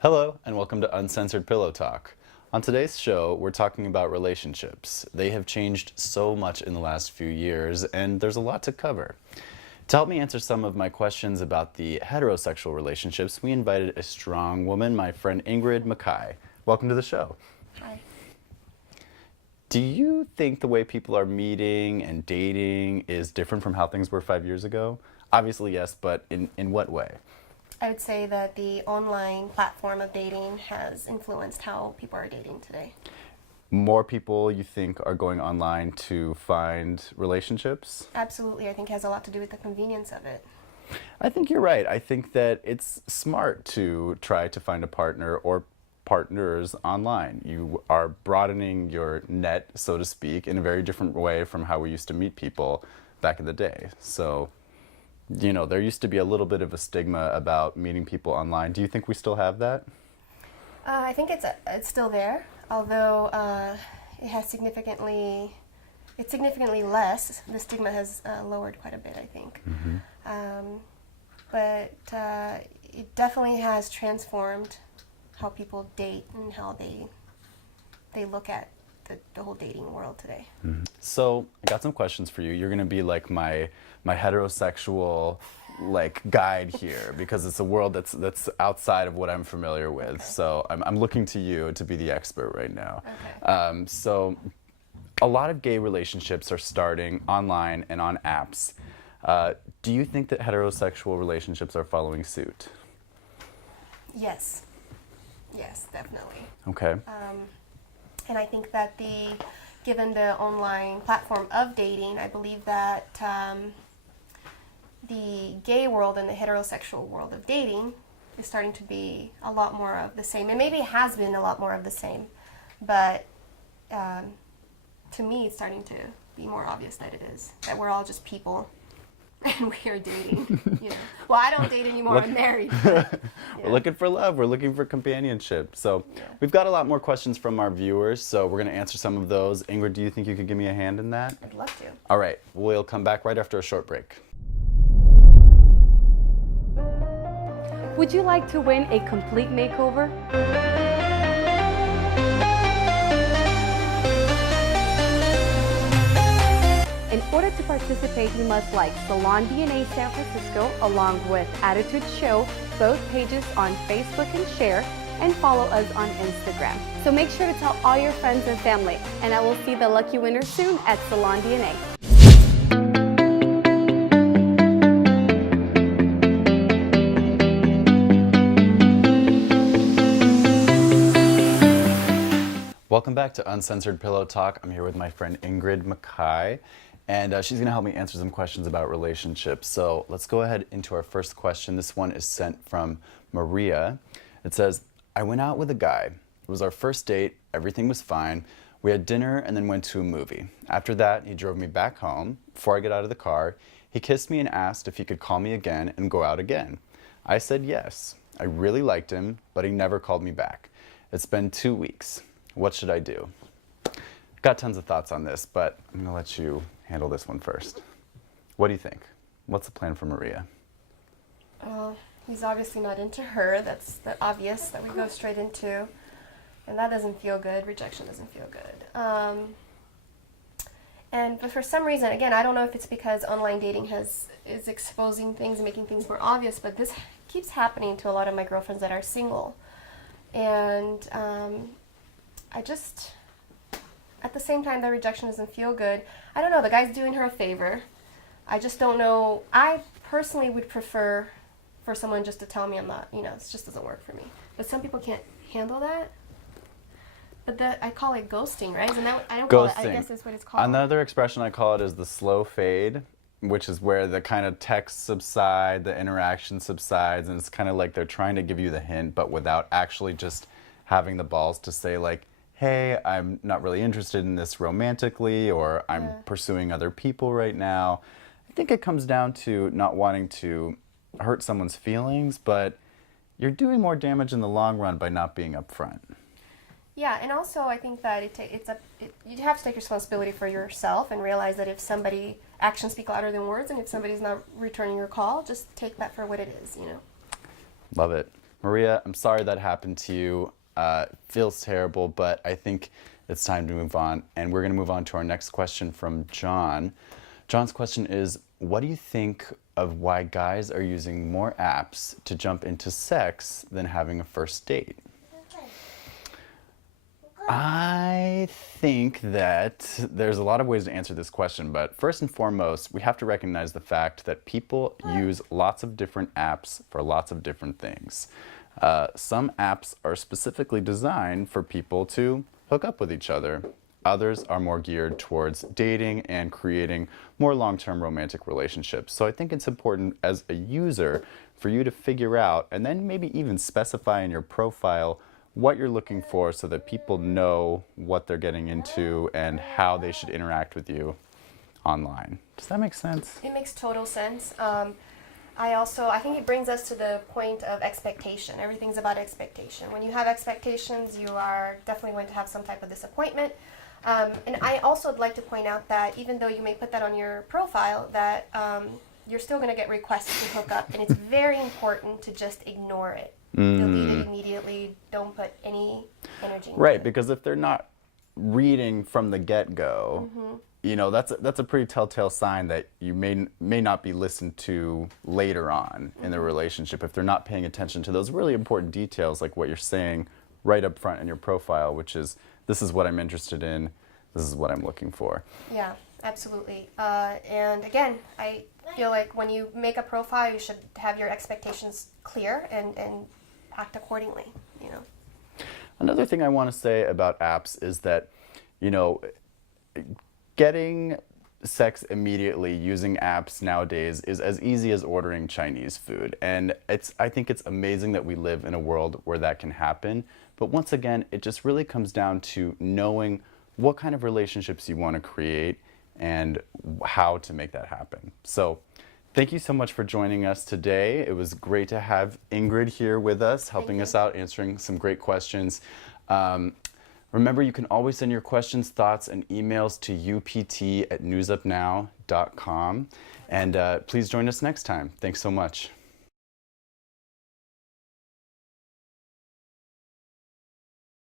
Hello, and welcome to Uncensored Pillow Talk. On today's show, we're talking about relationships. They have changed so much in the last few years, and there's a lot to cover. To help me answer some of my questions about the heterosexual relationships, we invited a strong woman, my friend Ingrid McKay. Welcome to the show. Hi. Do you think the way people are meeting and dating is different from how things were 5 years ago? Obviously, yes, but in what way? I would say that the online platform of dating has influenced how people are dating today. More people, you think, are going online to find relationships? Absolutely, I think it has a lot to do with the convenience of it. I think you're right. I think that it's smart to try to find a partner or partners online. You are broadening your net, so to speak, in a very different way from how we used to meet people back in the day. So, you know, there used to be a little bit of a stigma about meeting people online. Do you think we still have that? I think it's still there, although it's significantly less. The stigma has lowered quite a bit, I think. But it definitely has transformed how people date and how they look at the whole dating world today. So I got some questions for you. You're gonna be like my heterosexual like guide here because it's a world that's outside of what I'm familiar with. Okay. So I'm looking to you to be the expert right now. Okay. So a lot of gay relationships are starting online and on apps. Do you think that heterosexual relationships are following suit? Yes. Yes, definitely. Okay. And I think that given the online platform of dating, I believe that the gay world and the heterosexual world of dating is starting to be a lot more of the same. And maybe it has been a lot more of the same, but to me it's starting to be more obvious that it is, that we're all just people and we are dating. You know. Well, I don't date anymore, I'm married. But, We're looking for love, we're looking for companionship. So we've got a lot more questions from our viewers, so we're gonna answer some of those. Ingrid, do you think you could give me a hand in that? I'd love to. All right, we'll come back right after a short break. Would you like to win a complete makeover? In order to participate, you must like Salon DNA San Francisco along with Attitude Show, both pages on Facebook, and share, and follow us on Instagram. So make sure to tell all your friends and family, and I will see the lucky winner soon at Salon DNA. Welcome back to Uncensored Pillow Talk. I'm here with my friend Ingrid McKay, and she's gonna help me answer some questions about relationships. So let's go ahead into our first question. This one is sent from Maria. It says, I went out with a guy. It was our first date, everything was fine. We had dinner and then went to a movie. After that, he drove me back home. Before I got out of the car, he kissed me and asked if he could call me again and go out again. I said yes. I really liked him, but he never called me back. It's been 2 weeks. What should I do? Got tons of thoughts on this, but I'm gonna let you handle this one first. What do you think? What's the plan for Maria? Well, he's obviously not into her. That's obvious that we go straight into. And that doesn't feel good. Rejection doesn't feel good. But for some reason, again, I don't know if it's because online dating is exposing things and making things more obvious, but this keeps happening to a lot of my girlfriends that are single. And at the same time, the rejection doesn't feel good. I don't know, the guy's doing her a favor. I just don't know. I personally would prefer for someone just to tell me I'm not, it just doesn't work for me. But some people can't handle that. But I call it ghosting, right? Isn't that, I don't call it, I guess that's what it's called. Another expression I call it is the slow fade, which is where the kind of texts subside, the interaction subsides, and it's kind of like they're trying to give you the hint, but without actually just having the balls to say like, hey, I'm not really interested in this romantically, or I'm pursuing other people right now. I think it comes down to not wanting to hurt someone's feelings, but you're doing more damage in the long run by not being upfront. Yeah, and also I think that you have to take responsibility for yourself and realize that if actions speak louder than words, and if somebody's not returning your call, just take that for what it is, Love it. Maria, I'm sorry that happened to you. Feels terrible, but I think it's time to move on. And we're going to move on to our next question from John. John's question is, what do you think of why guys are using more apps to jump into sex than having a first date? I think that there's a lot of ways to answer this question, but first and foremost, we have to recognize the fact that people use lots of different apps for lots of different things. Some apps are specifically designed for people to hook up with each other. Others are more geared towards dating and creating more long-term romantic relationships. So I think it's important as a user for you to figure out and then maybe even specify in your profile what you're looking for so that people know what they're getting into and how they should interact with you online. Does that make sense? It makes total sense. I think it brings us to the point of expectation. Everything's about expectation. When you have expectations, you are definitely going to have some type of disappointment. And I also would like to point out that even though you may put that on your profile, that you're still going to get requests to hook up, and it's very important to just ignore it. Delete it immediately. Don't put any energy into Right, it. because if they're not reading from the get-go, you know, that's a pretty telltale sign that you may not be listened to later on in the relationship if they're not paying attention to those really important details like what you're saying right up front in your profile, which is, this is what I'm interested in, this is what I'm looking for. Yeah, absolutely. And again, I feel like when you make a profile, you should have your expectations clear and act accordingly, you know. Another thing I want to say about apps is that, you know, getting sex immediately using apps nowadays is as easy as ordering Chinese food. And I think it's amazing that we live in a world where that can happen. But once again, it just really comes down to knowing what kind of relationships you want to create and how to make that happen. So thank you so much for joining us today. It was great to have Ingrid here with us, helping us out, answering some great questions. Remember, you can always send your questions, thoughts, and emails to upt@newsupnow.com. And please join us next time. Thanks so much.